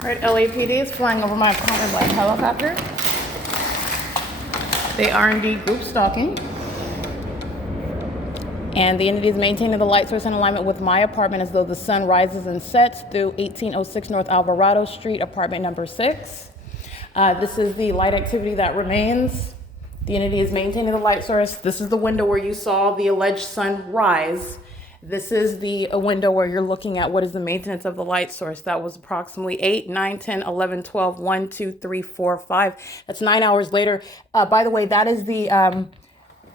Right, LAPD is flying over my apartment by helicopter. They are indeed group stalking. And the entity is maintaining the light source in alignment with my apartment as though the sun rises and sets through 1806 North Alvarado Street, apartment number 6. This is the light activity that remains. The entity is maintaining the light source. This is the window where you saw the alleged sun rise. This is the window where you're looking at what is the maintenance of the light source. That was approximately 8, 9, 10, 11, 12, 1, 2, 3, 4, 5. That's 9 hours later. By the way, that is the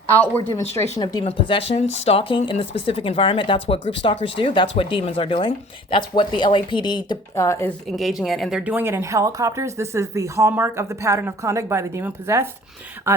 outward demonstration of demon possession, stalking in the specific environment. That's what group stalkers do. That's what demons are doing. That's what the LAPD is engaging in, and they're doing it in helicopters. This is the hallmark of the pattern of conduct by the demon possessed.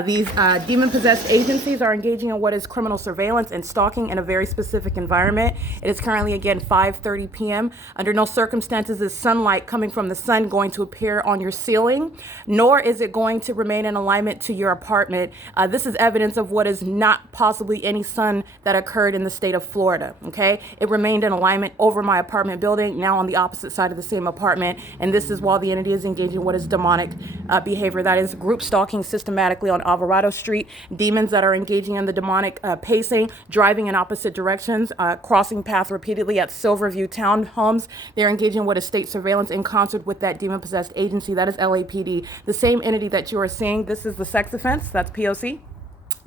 These demon possessed agencies are engaging in what is criminal surveillance and stalking in a very specific environment. It is currently, again, 5:30 p.m. Under no circumstances is sunlight coming from the sun going to appear on your ceiling, nor is it going to remain in alignment to your apartment. This is evidence of what is not possibly any sun that occurred in the state of Florida, okay? It remained in alignment over my apartment building, now on the opposite side of the same apartment, and this is while the entity is engaging in what is demonic behavior. That is group stalking systematically on Alvarado Street, demons that are engaging in the demonic pacing, driving in opposite directions, crossing path repeatedly at Silverview townhomes. They're engaging in what is state surveillance in concert with that demon-possessed agency. That is LAPD. The same entity that you are seeing, this is the sex offense, that's P.O.C.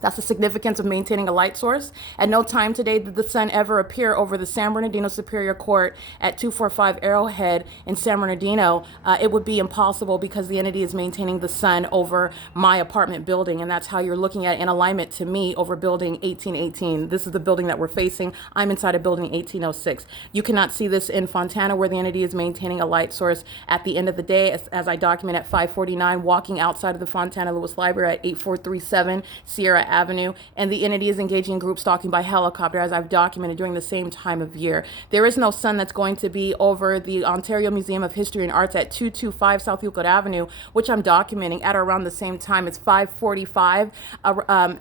That's the significance of maintaining a light source. At no time today did the sun ever appear over the San Bernardino Superior Court at 245 Arrowhead in San Bernardino. It would be impossible because the entity is maintaining the sun over my apartment building, and that's how you're looking at in alignment to me over building 1818. This is the building that we're facing. I'm inside of building 1806. You cannot see this in Fontana, where the entity is maintaining a light source at the end of the day, as I document at 549, walking outside of the Fontana Lewis Library at 8437 Sierra Avenue, and the entity is engaging in group stalking by helicopter, as I've documented, during the same time of year. There is no sun that's going to be over the Ontario Museum of History and Arts at 225 South Euclid Avenue, which I'm documenting at around the same time. It's 5:45,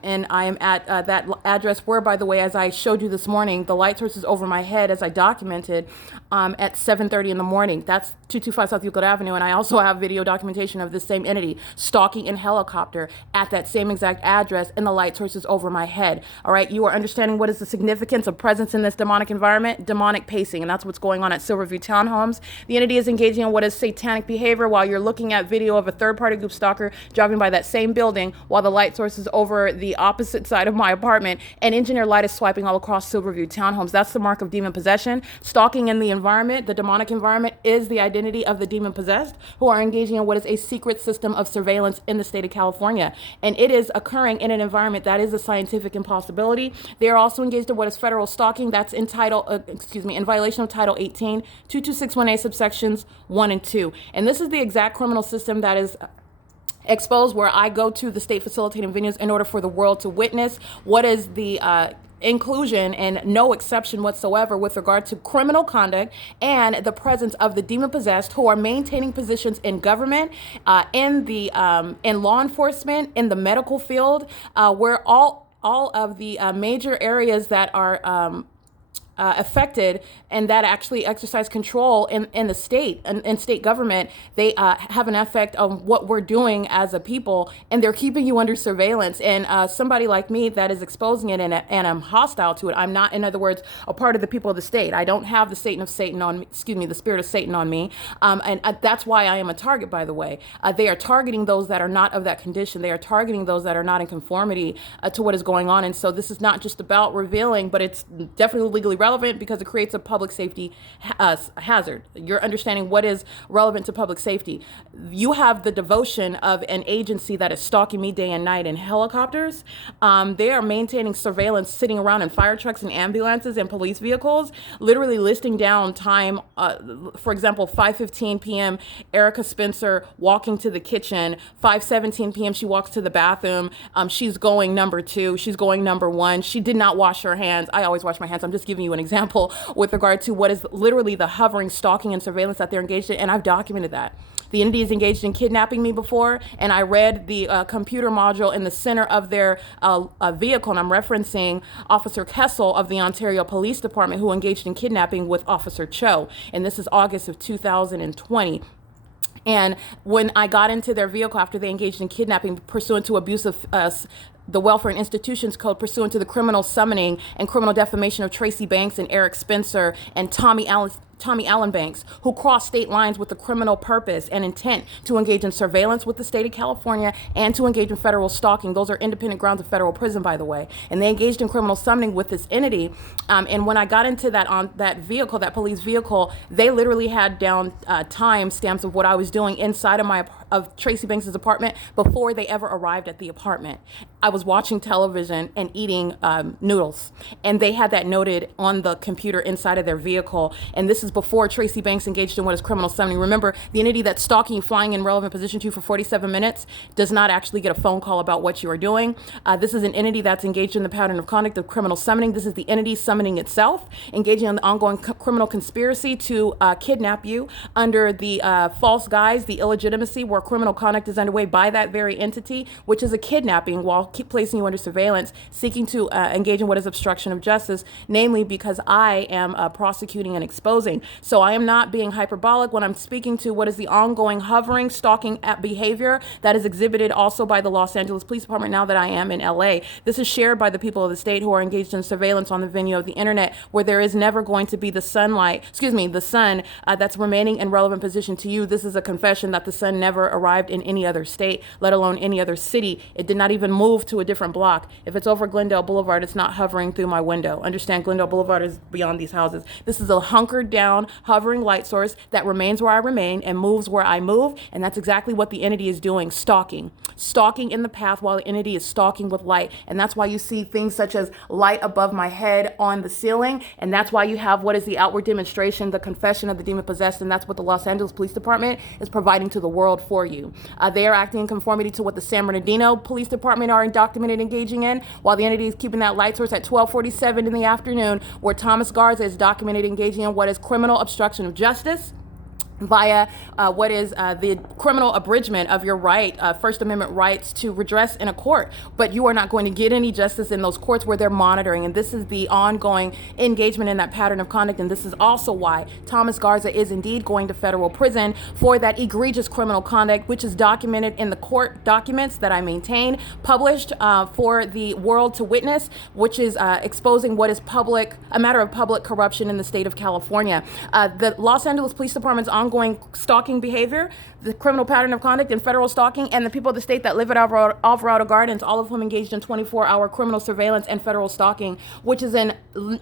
and I am at that address where, by the way, as I showed you this morning, the light source is over my head, as I documented, at 7:30 in the morning. That's 225 South Euclid Avenue, and I also have video documentation of this same entity stalking in helicopter at that same exact address, and the light sources over my head. All right, you are understanding what is the significance of presence in this demonic environment? Demonic pacing, and that's what's going on at Silverview Townhomes. The entity is engaging in what is satanic behavior while you're looking at video of a third-party group stalker driving by that same building while the light source is over the opposite side of my apartment, and engineer light is swiping all across Silverview Townhomes. That's the mark of demon possession. Stalking in the environment, the demonic environment, is the identity of the demon possessed who are engaging in what is a secret system of surveillance in the state of California, and it is occurring in an environment that is a scientific impossibility. They are also engaged in what is federal stalking. That's in in violation of Title 18, 2261A subsections 1 and 2. And this is the exact criminal system that is exposed where I go to the state facilitating venues in order for the world to witness what is the inclusion and no exception whatsoever with regard to criminal conduct and the presence of the demon possessed who are maintaining positions in government, in law enforcement, in the medical field, where all of the major areas that are affected and that actually exercise control in the state and in state government, they have an effect on what we're doing as a people, and they're keeping you under surveillance. And somebody like me that is exposing it and I'm hostile to it. I'm not, in other words, a part of the people of the state. I don't have the Satan of Satan on me, the spirit of Satan on me. And that's why I am a target, by the way. They are targeting those that are not of that condition. They are targeting those that are not in conformity to what is going on. And so this is not just about revealing, but it's definitely legally relevant because it creates a public safety hazard. You're understanding what is relevant to public safety. You have the devotion of an agency that is stalking me day and night in helicopters. They are maintaining surveillance sitting around in fire trucks and ambulances and police vehicles, literally listing down time. For example, 5:15 p.m., Erica Spencer walking to the kitchen. 5:17 p.m., she walks to the bathroom. She's going number 2. She's going number 1. She did not wash her hands. I always wash my hands. I'm just giving you an example with regard to what is literally the hovering, stalking, and surveillance that they're engaged in, and I've documented that. The entity is engaged in kidnapping me before, and I read the computer module in the center of their vehicle, and I'm referencing Officer Kessel of the Ontario Police Department who engaged in kidnapping with Officer Cho, and this is August of 2020. And when I got into their vehicle after they engaged in kidnapping pursuant to abuse of the Welfare and Institutions Code, pursuant to the criminal summoning and criminal defamation of Tracy Banks and Eric Spencer and Tommy Allen Banks, who crossed state lines with the criminal purpose and intent to engage in surveillance with the state of California and to engage in federal stalking. Those are independent grounds of federal prison, by the way. And they engaged in criminal summoning with this entity. And when I got into that vehicle, that police vehicle, they literally had down time stamps of what I was doing inside of Tracy Banks's apartment before they ever arrived at the apartment. I was watching television and eating noodles, and they had that noted on the computer inside of their vehicle. And this is before Tracy Banks engaged in what is criminal summoning. Remember, the entity that's stalking you, flying in relevant position to you for 47 minutes, does not actually get a phone call about what you are doing. This is an entity that's engaged in the pattern of conduct of criminal summoning. This is the entity summoning itself, engaging in the ongoing criminal conspiracy to kidnap you under the false guise, the illegitimacy, where criminal conduct is underway by that very entity, which is a kidnapping, while keep placing you under surveillance, seeking to engage in what is obstruction of justice, namely because I am prosecuting and exposing. So I am not being hyperbolic when I'm speaking to what is the ongoing hovering, stalking behavior that is exhibited also by the Los Angeles Police Department now that I am in LA. This is shared by the people of the state who are engaged in surveillance on the venue of the internet, where there is never going to be the sun that's remaining in relevant position to you. This is a confession that the sun never arrived in any other state, let alone any other city. It did not even move to a different block. If it's over Glendale Boulevard, it's not hovering through my window. Understand, Glendale Boulevard is beyond these houses. This is a hunkered down, hovering light source that remains where I remain and moves where I move. And that's exactly what the entity is doing, stalking in the path while the entity is stalking with light. And that's why you see things such as light above my head on the ceiling. And that's why you have what is the outward demonstration, the confession of the demon possessed. And that's what the Los Angeles Police Department is providing to the world for you. They are acting in conformity to what the San Bernardino Police Department are documented engaging in, while the entity is keeping that light source at 12:47 in the afternoon, where Thomas Garza is documented engaging in what is criminal obstruction of justice via what is the criminal abridgment of your right, First Amendment rights to redress in a court. But you are not going to get any justice in those courts where they're monitoring. And this is the ongoing engagement in that pattern of conduct. And this is also why Thomas Garza is indeed going to federal prison for that egregious criminal conduct, which is documented in the court documents that I maintain, published for the world to witness, which is exposing what is a matter of public corruption in the state of California. The Los Angeles Police Department's ongoing stalking behavior, the criminal pattern of conduct and federal stalking, and the people of the state that live at Alvarado Gardens, all of whom engaged in 24-hour criminal surveillance and federal stalking, which is an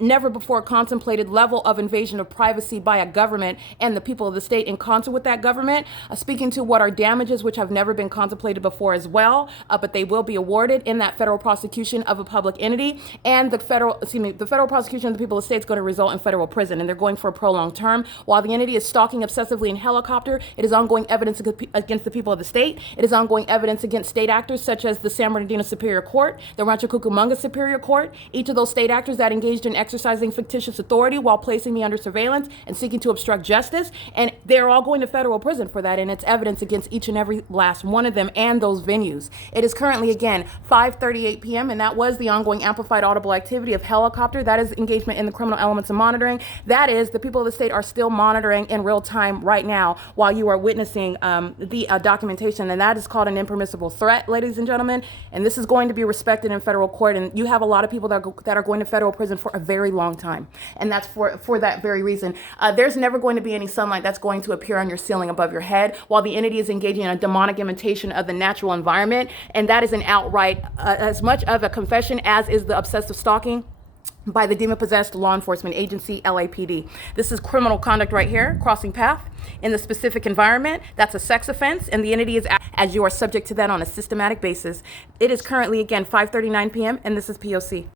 never before contemplated level of invasion of privacy by a government and the people of the state in concert with that government, speaking to what are damages which have never been contemplated before as well, but they will be awarded in that federal prosecution of a public entity. And the federal prosecution of the people of the state is going to result in federal prison, and they're going for a prolonged term. While the entity is stalking obsessively in helicopter, it is ongoing evidence against the people of the state. It is ongoing evidence against state actors such as the San Bernardino Superior Court, the Rancho Cucamonga Superior Court, each of those state actors that engaged in exercising fictitious authority while placing me under surveillance and seeking to obstruct justice. And they're all going to federal prison for that, and it's evidence against each and every last one of them and those venues. It is currently, again, 5:38 p.m., and that was the ongoing amplified audible activity of helicopter. That is engagement in the criminal elements of monitoring. That is, the people of the state are still monitoring in real time right now while you are witnessing the documentation, and that is called an impermissible threat, ladies and gentlemen, and this is going to be respected in federal court. And you have a lot of people that are going to federal prison for a very long time, and that's for that very reason. There's never going to be any sunlight that's going to appear on your ceiling above your head while the entity is engaging in a demonic imitation of the natural environment, and that is an outright as much of a confession as is the obsessive stalking by the demon-possessed law enforcement agency, LAPD. This is criminal conduct right here, crossing path in the specific environment. That's a sex offense, and the entity is as you are subject to that on a systematic basis. It is currently, again, 5:39 p.m., and this is P.O.C.